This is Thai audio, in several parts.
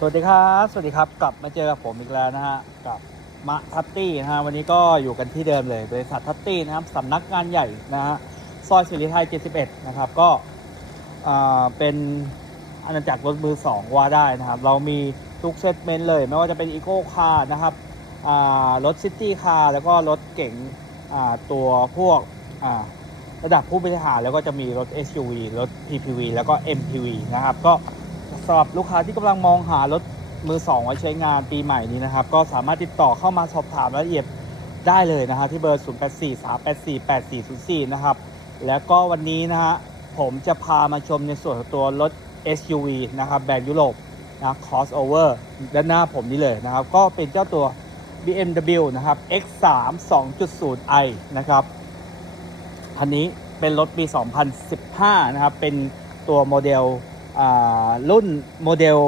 สวัสดีครับ สวัสดีครับ กลับมาเจอกับผมอีกแล้วนะฮะ กับมะทัตตี้นะฮะ วันนี้ก็อยู่กันที่เดิมเลย บริษัททัตตี้นะครับสำนักงานใหญ่นะฮะ ซอยสิริไทย 71 นะครับ ก็อ่าเป็นอาณาจักรรถมือสองว่าได้นะครับ เรามีทุกเซกเมนต์เลย ไม่ว่าจะเป็นอีโก้คาร์นะครับอ่ารถซิตี้คาร์แล้วก็รถเก๋งอ่าตัวพวกอ่าระดับผู้บริหารแล้วก็จะมีรถ SUV รถ PPV แล้วก็ MPV นะครับ ก็ สำหรับลูกค้าที่กำลังมองหารถมือสองไว้ใช้งานปีใหม่นี้นะครับ ก็สามารถติดต่อเข้ามาสอบถามรายละเอียดได้เลยนะครับที่เบอร์ 0843848404 นะครับ แล้วก็วันนี้นะฮะผมจะพามาชมในส่วนของตัวรถ SUV นะครับ แบรนด์ยุโรปนะ crossover ด้านหน้าผมนี่เลยนะครับ ก็เป็นเจ้าตัว BMW นะครับ X3 2.0i นะครับคันนี้เป็นรถปี 2015 นะครับ เป็นตัวโมเดล รุ่นโมเดล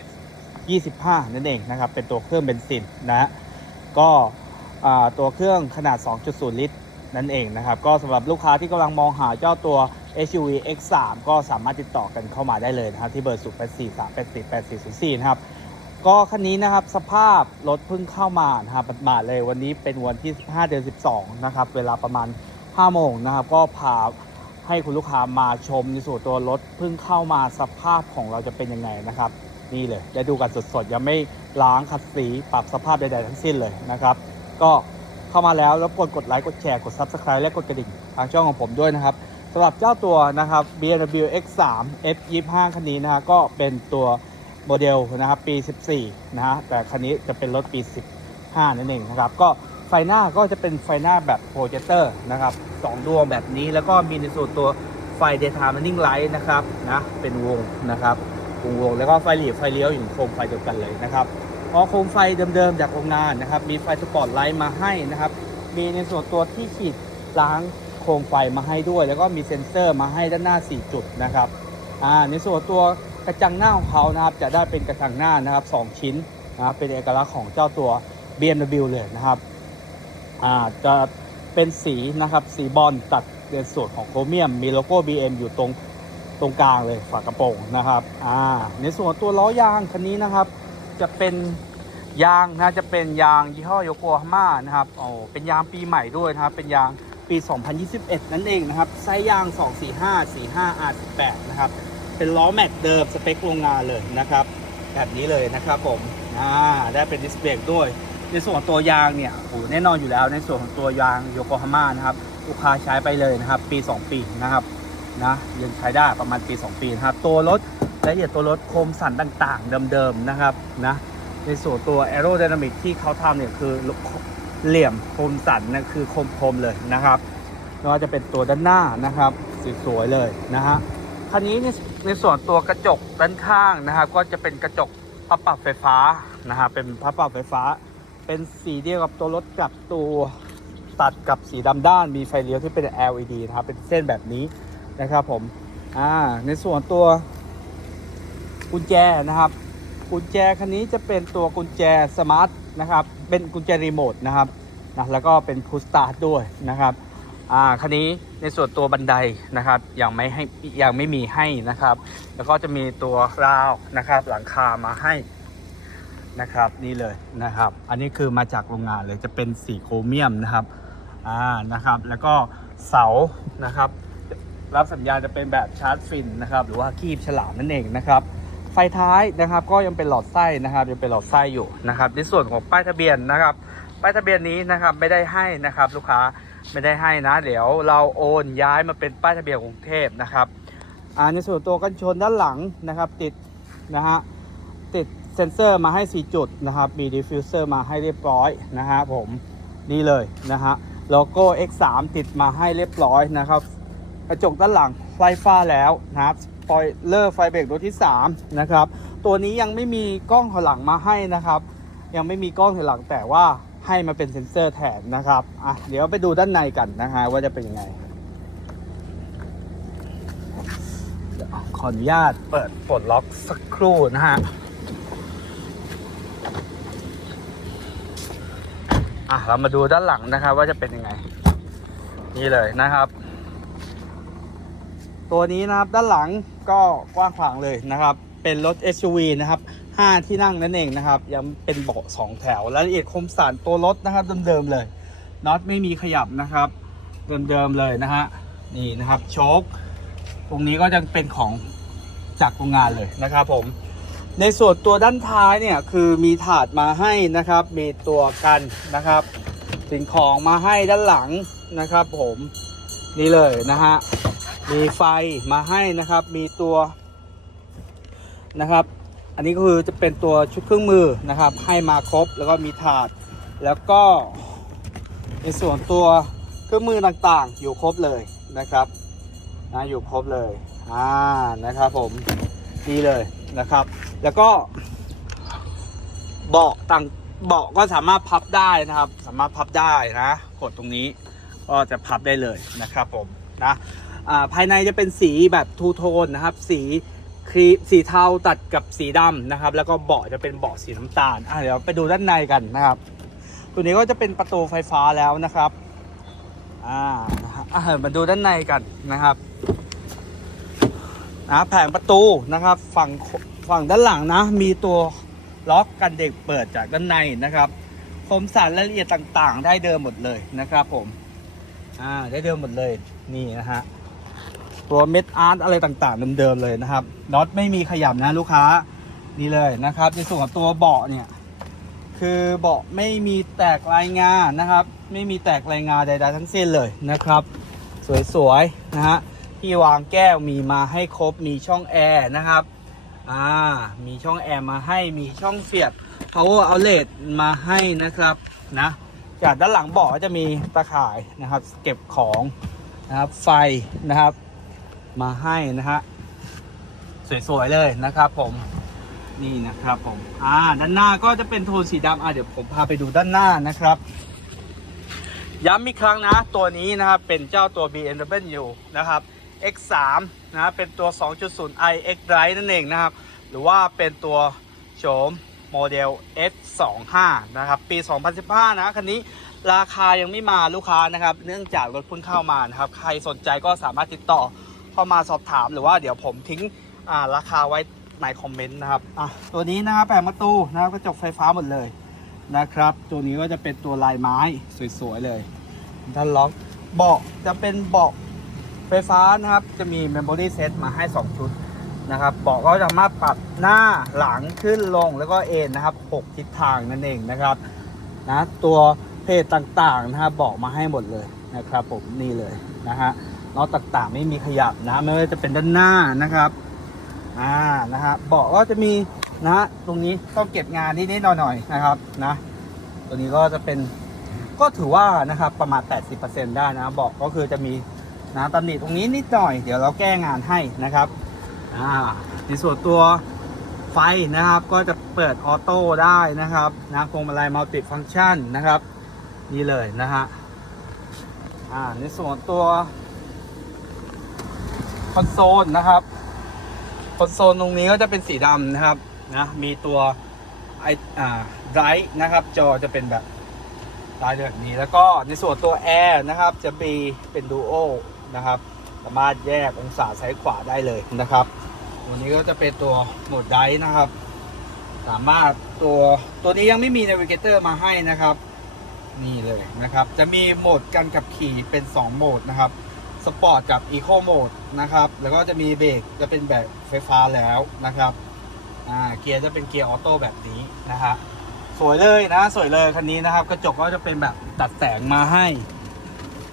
F25 นั่นเองนะครับ เป็นตัวเครื่องเบนซินนะฮะก็ตัวเครื่องขนาด 2.0 ลิตร นั่นเองนะครับ ก็สำหรับลูกค้าที่กำลังมองหาเจ้าตัว SUV X3 ก็สามารถติดต่อกันเข้ามาได้เลยนะครับ ที่เบอร์ 0 8 4 3 8 4 8 4 0 4 นะครับ ก็คันนี้นะครับสภาพรถเพิ่งเข้ามานะครับมาเลยวันนี้เป็นวันที่5เดือน 12 นะครับ เวลาประมาณ 5 โมงนะครับ ก็พา ให้คุณลูกค้ามาชมในส่วนตัวรถเพิ่งเข้ามาสภาพของเราจะเป็นยังไงนะครับ นี่เลยได้ดูกันสดๆ ยังไม่ล้างขัดสีปรับสภาพใดๆทั้งสิ้นเลยนะครับ ก็เข้ามาแล้วแล้วกดกดไลค์กดแชร์กด Subscribe และกดกระดิ่งทางช่องของผมด้วยนะครับสำหรับเจ้าตัวนะครับ BMW X3 F25 คันนี้นะฮะก็เป็นตัวโมเดลนะครับปี 14 นะฮะแต่คันนี้จะเป็นรถปี 15 นั่นเองนะครับก็ ฟหน้าก็จะเป็นไฟหน้าแบบโปรเจคเตอร์นะครับสองดวงแบบนี้แล้วก็มีในส่วนตัวไฟ daytime running light นะครับนะเป็นวงนะครับวงวงแล้วก็ไฟหลีไฟเลี้ยวอยู่โคมไฟเดียวกันเลยนะครับพอโคมไฟเดิมๆจากโรงงานนะครับ มีไฟสปอตไลท์มาให้นะครับ มีในส่วนตัวที่ขีดล้างโคมไฟมาให้ด้วย แล้วก็มีเซ็นเซอร์มาให้ด้านหน้า 4 จุดนะครับอ่าในส่วนตัวกระจังหน้าของเขานะครับจะได้เป็นกระจังหน้านะครับ 2 ชิ้นนะครับเป็นเอกลักษณ์ของเจ้าตัว BMW เลยนะครับ อ่าจะเป็นสีนะครับสีบอลตัดในส่วนของโครเมียมมีโลโก้ BM อยู่ตรงตรงกลางเลยฝากระโปรงนะครับอ่าในส่วนตัวล้อยางคันนี้นะครับ จะเป็นยางนะจะเป็นยางยี่ห้อโยโกฮาม่านะครับโอ้เป็นยางปีใหม่ด้วยนะครับ เป็นยางปี 2021 นั่นเองนะครับไซส์ยาง 245 45 R18 นะครับ เป็นล้อแม็กเดิมสเปคโรงงานเลยนะครับ แบบนี้เลยนะครับผมอ่าได้เป็นดิสเบรกด้วย ในส่วนของตัวยางเนี่ยโอ้แน่นอนอยู่แล้วในส่วนของตัวยางโยโกฮาม่านะครับลูกค้าใช้ไปเลยนะครับ ปี 2 ปีนะครับนะยังใช้ได้ประมาณปี 2 ปีนะครับตัวรถละเอียดตัวรถโคมสันต่างๆ เดิมๆนะครับนะในส่วนตัว a e r o d y n a m i c ที่เขาทำเนี่ยคือเหลี่ยมโคมสันนะคือคมๆเลยนะครับไม่ว่าจะเป็นตัวด้านหน้านะครับสวยๆเลยนะฮะคันนี้ในในส่วนตัวกระจกด้านข้างนะครับ ก็จะเป็นกระจกพับปรับไฟฟ้านะฮะเป็นพับปรับไฟฟ้า เป็นสีเดียวกับตัวรถกับตัวตัดกับสีดำด้านมีไฟเลี้ยวที่เป็น LED นะครับเป็นเส้นแบบนี้นะครับผมอ่าในส่วนตัวกุญแจนะครับ กุญแจคันนี้จะเป็นตัวกุญแจสมาร์ทนะครับเป็นกุญแจรีโมทนะครับนะแล้วก็เป็นพุสตาร์ทด้วยนะครับอ่าคันนี้ในส่วนตัวบันไดนะครับยังไม่ให้ยังไม่มีให้นะครับ แล้วก็จะมีตัวราวนะครับหลังคามาให้ นะครับนี่เลยนะครับ อันนี้คือมาจากโรงงานเลยจะเป็นสีโครเมียมนะครับอ่านะครับ แล้วก็เสานะครับ รับสัญญาณจะเป็นแบบชาร์จฟินนะครับ หรือว่าคีบฉลามนั่นเองนะครับ ไฟท้ายนะครับก็ยังเป็นหลอดไส้นะครับยังเป็นหลอดไส้อยู่นะครับ ในส่วนของป้ายทะเบียนนะครับป้ายทะเบียนนี้นะครับไม่ได้ให้นะครับ ลูกค้าไม่ได้ให้นะ เดี๋ยวเราโอนย้ายมาเป็นป้ายทะเบียนกรุงเทพนะครับอ่าในส่วนตัวกันชนด้านหลังนะครับติดนะฮะ เซนเซอร์มาให้ 4 จุดนะครับ มีดิฟฟิวเซอร์มาให้เรียบร้อยนะฮะผมนี่เลยนะฮะโลโก้ X3 ติดมาให้เรียบร้อยนะครับ กระจกด้านหลังไฟฟ้าแล้วนะครับสปอยเลอร์ไฟเบรกตัวที่ 3 นะครับ ตัวนี้ยังไม่มีกล้องถอยหลังมาให้นะครับ ยังไม่มีกล้องถอยหลังแต่ว่าให้มาเป็นเซ็นเซอร์แทนนะครับอะเดี๋ยวไปดูด้านในกันนะฮะว่าจะเป็นยังไงเดี๋ยวขออนุญาตเปิดปลดล็อกสักครู่นะฮะ อะเรามาดูด้านหลังนะครับ ว่าจะเป็นยังไง นี่เลยนะครับ ตัวนี้นะครับด้านหลังก็กว้างขวางเลยนะครับ เป็นรถ SUV นะครับ 5 ที่นั่งนั่นเองนะครับ ยังเป็นเบาะ2แถวรายละเอียดคมสันตัวรถนะครับเดิมๆเลยน็อตไม่มีขยับนะครับเดิมๆเลยนะฮะนี่นะครับโชคตรงนี้ก็จะเป็นของจากโรงงานเลยนะครับผม ในส่วนตัวด้านท้ายเนี่ยคือมีถาดมาให้นะครับ มีตัวกันนะครับ สิ่งของมาให้ด้านหลังนะครับผมนี่เลยนะฮะมีไฟมาให้นะครับ มีตัวนะครับ อันนี้ก็คือจะเป็นตัวชุดเครื่องมือนะครับ ให้มาครบแล้วก็มีถาด แล้วก็ในส่วนตัวเครื่องมือต่างๆ อยู่ครบเลยนะครับนะอยู่ครบเลยอ่านะครับผมดีเลย นะครับ แล้วก็เบาะต่างเบาะก็สามารถพับได้นะครับ สามารถพับได้นะกดตรงนี้ก็จะพับได้เลยนะครับผมนะอ่าภายในจะเป็นสีแบบทูโทนนะครับ สีครีมสีเทาตัดกับสีดำนะครับ แล้วก็เบาะจะเป็นเบาะสีน้ำตาลอะเดี๋ยวไปดูด้านในกันนะครับ ตัวนี้ก็จะเป็นประตูไฟฟ้าแล้วนะครับอ่านะฮะอะมาดูด้านในกันนะครับ นะแผงประตูนะครับ ฝั่งฝั่งด้านหลังนะ มีตัวล็อกกันเด็กเปิดจากด้านในนะครับคมสันรายละเอียดต่างๆ ได้เดิมหมดเลยนะครับผมอ่าได้เดิมหมดเลยนี่นะฮะตัวเม็ดอาร์ตอะไรต่างๆเดิมๆเลยนะครับน็อตไม่มีขยับนะลูกค้านี่เลยนะครับในส่วนของตัวเบาะเนี่ยคือเบาะไม่มีแตกรายงานนะครับ ไม่มีแตกรายงานใดๆทั้งสิ้นเลยนะครับ สวยๆนะฮะ ที่วางแก้วมีมาให้ครบมีช่องแอร์นะครับอ่ามีช่องแอร์มาให้มีช่องเสียบ power outlet มาให้นะครับนะจากด้านหลังเบาะก็จะมีตะข่ายนะครับ เก็บของนะครับไฟนะครับ มาให้นะฮะสวยๆเลยนะครับผมนี่นะครับผมอ่าด้านหน้าก็จะเป็นโทนสีดำอ่าเดี๋ยวผมพาไปดูด้านหน้านะครับย้ำอีกครั้งนะ ตัวนี้นะครับเป็นเจ้าตัว BMW นะครับ X3 นะเป็นตัว 2.0i X Drive นั่นเองนะครับ หรือว่าเป็นตัวโฉมโมเดล S25 นะครับ ปี 2015 นะคันนี้ราคายังไม่มาลูกค้านะครับ เนื่องจากรถเพิ่งเข้ามานะครับ ใครสนใจก็สามารถติดต่อเข้ามาสอบถามหรือว่าเดี๋ยวผมทิ้งราคาไว้ในคอมเมนต์นะครับอะตัวนี้นะครับแผงประตูนะครับกระจกไฟฟ้าหมดเลยนะครับ ตัวนี้ก็จะเป็นตัวลายไม้สวยๆเลยด้านล็อกเบาะจะเป็นเบาะ ไฟฟ้านะครับจะมี Memory Set มาให้ 2 ชุดนะครับเบาะก็จะสามารถปรับหน้าหลังขึ้นลงแล้วก็เอ็นนะครับ 6 ทิศทางนั่นเองนะครับนะตัวเพจต่างๆนะครับเบาะมาให้หมดเลยนะครับผมนี่เลยนะฮะน็อตต่างๆไม่มีขยับนะไม่ว่าจะเป็นด้านหน้านะครับอ่านะฮะเบาะก็จะมีนะฮะตรงนี้ต้องเก็บงานนิดๆหน่อยๆนะครับนะ ตัวนี้ก็จะเป็นก็ถือว่านะครับประมาณ 80%ได้นะเบาะก็คือจะมี นะตำหนิตรงนี้นิดหน่อย เดี๋ยวเราแก้งานให้นะครับอ่าในส่วนตัวไฟนะครับ ก็จะเปิดออโต้ได้นะครับนะพวงมาลัยมัลติฟัง c t ชันนะครับ นี่เลยนะฮะอ่าในส่วนตัวคอนโซลนะครับคอนโซลตรงนี้ก็จะเป็นสีดำนะครับนะมีตัวไออ่าไรฟ์นะครับ จอจะเป็นแบบลายแบบนี้แล้วก็ในส่วนตัวแอร์นะครับ จะมีเป็นดูโอ นะครับ สามารถแยกองศาซ้ายขวาได้เลยนะครับ ตัวนี้ก็จะเป็นตัวโหมดไดนะครับ สามารถตัวตัวนี้ยังไม่มีนาวิเกเตอร์มาให้นะครับ นี่เลยนะครับ จะมีโหมดการขับขี่เป็น 2 โหมดนะครับสปอร์ตกับอีโคโหมดนะครับ แล้วก็จะมีเบรกจะเป็นแบบไฟฟ้าแล้วนะครับเกียร์จะเป็นเกียร์ออโต้แบบนี้นะฮะสวยเลยนะ สวยเลยคันนี้นะครับ กระจกก็จะเป็นแบบตัดแสงมาให้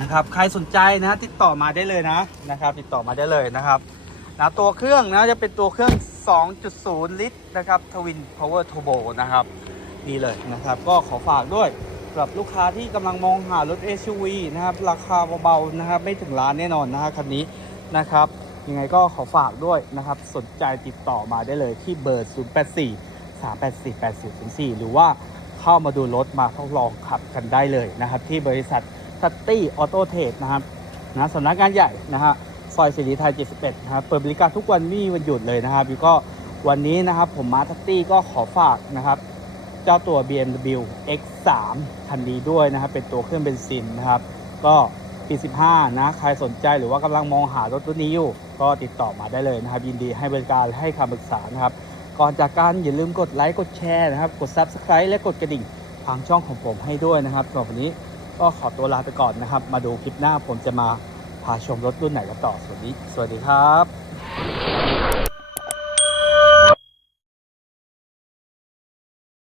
นะครับ ใครสนใจนะติดต่อมาได้เลยนะนะครับ ติดต่อมาได้เลยนะครับนะตัวเครื่องนะจะเป็นตัวเครื่อง 2.0 ลิตรนะครับ Twin Power Turbo นะครับนี่เลยนะครับ ก็ขอฝากด้วยสำหรับลูกค้าที่กำลังมองหารถ SUV นะครับ ราคาเบาๆนะครับ ไม่ถึงล้านแน่นอนนะฮะคันนี้นะครับยังไงก็ขอฝากด้วยนะครับ สนใจติดต่อมาได้เลยที่เบอร์ 084 384 8004 หรือว่าเข้ามาดูรถมาทดลองขับกันได้เลยนะครับ ที่บริษัท ทัตตี้ออโตเทคนะครับนะสำนักงานใหญ่นะฮะซอยสิริไทย 71 นะครับ เปิดบริการทุกวันไม่มีวันหยุดเลยนะครับแล้วก็วันนี้นะครับผมมาทัตตี้ก็ขอฝากนะครับเจ้าตัว BMW X3 คันนี้ด้วยนะครับ เป็นตัวเครื่องเบนซินนะครับ ก็ปี 15 นะ ใครสนใจหรือว่ากำลังมองหารถรุ่นนี้อยู่ ก็ติดต่อมาได้เลยนะครับ ยินดีให้บริการให้คำปรึกษานะครับ ก่อนจากกันอย่าลืมกดไลค์ กดแชร์นะครับ กด Subscribe และกดกระดิ่งทางช่องของผมให้ด้วยนะครับสำหรับวันนี้ ก็ขอตัวลาไปก่อนนะครับ มาดูคลิปหน้าผมจะมาพาชมรถรุ่นไหนกันต่อ สวัสดี สวัสดีครับ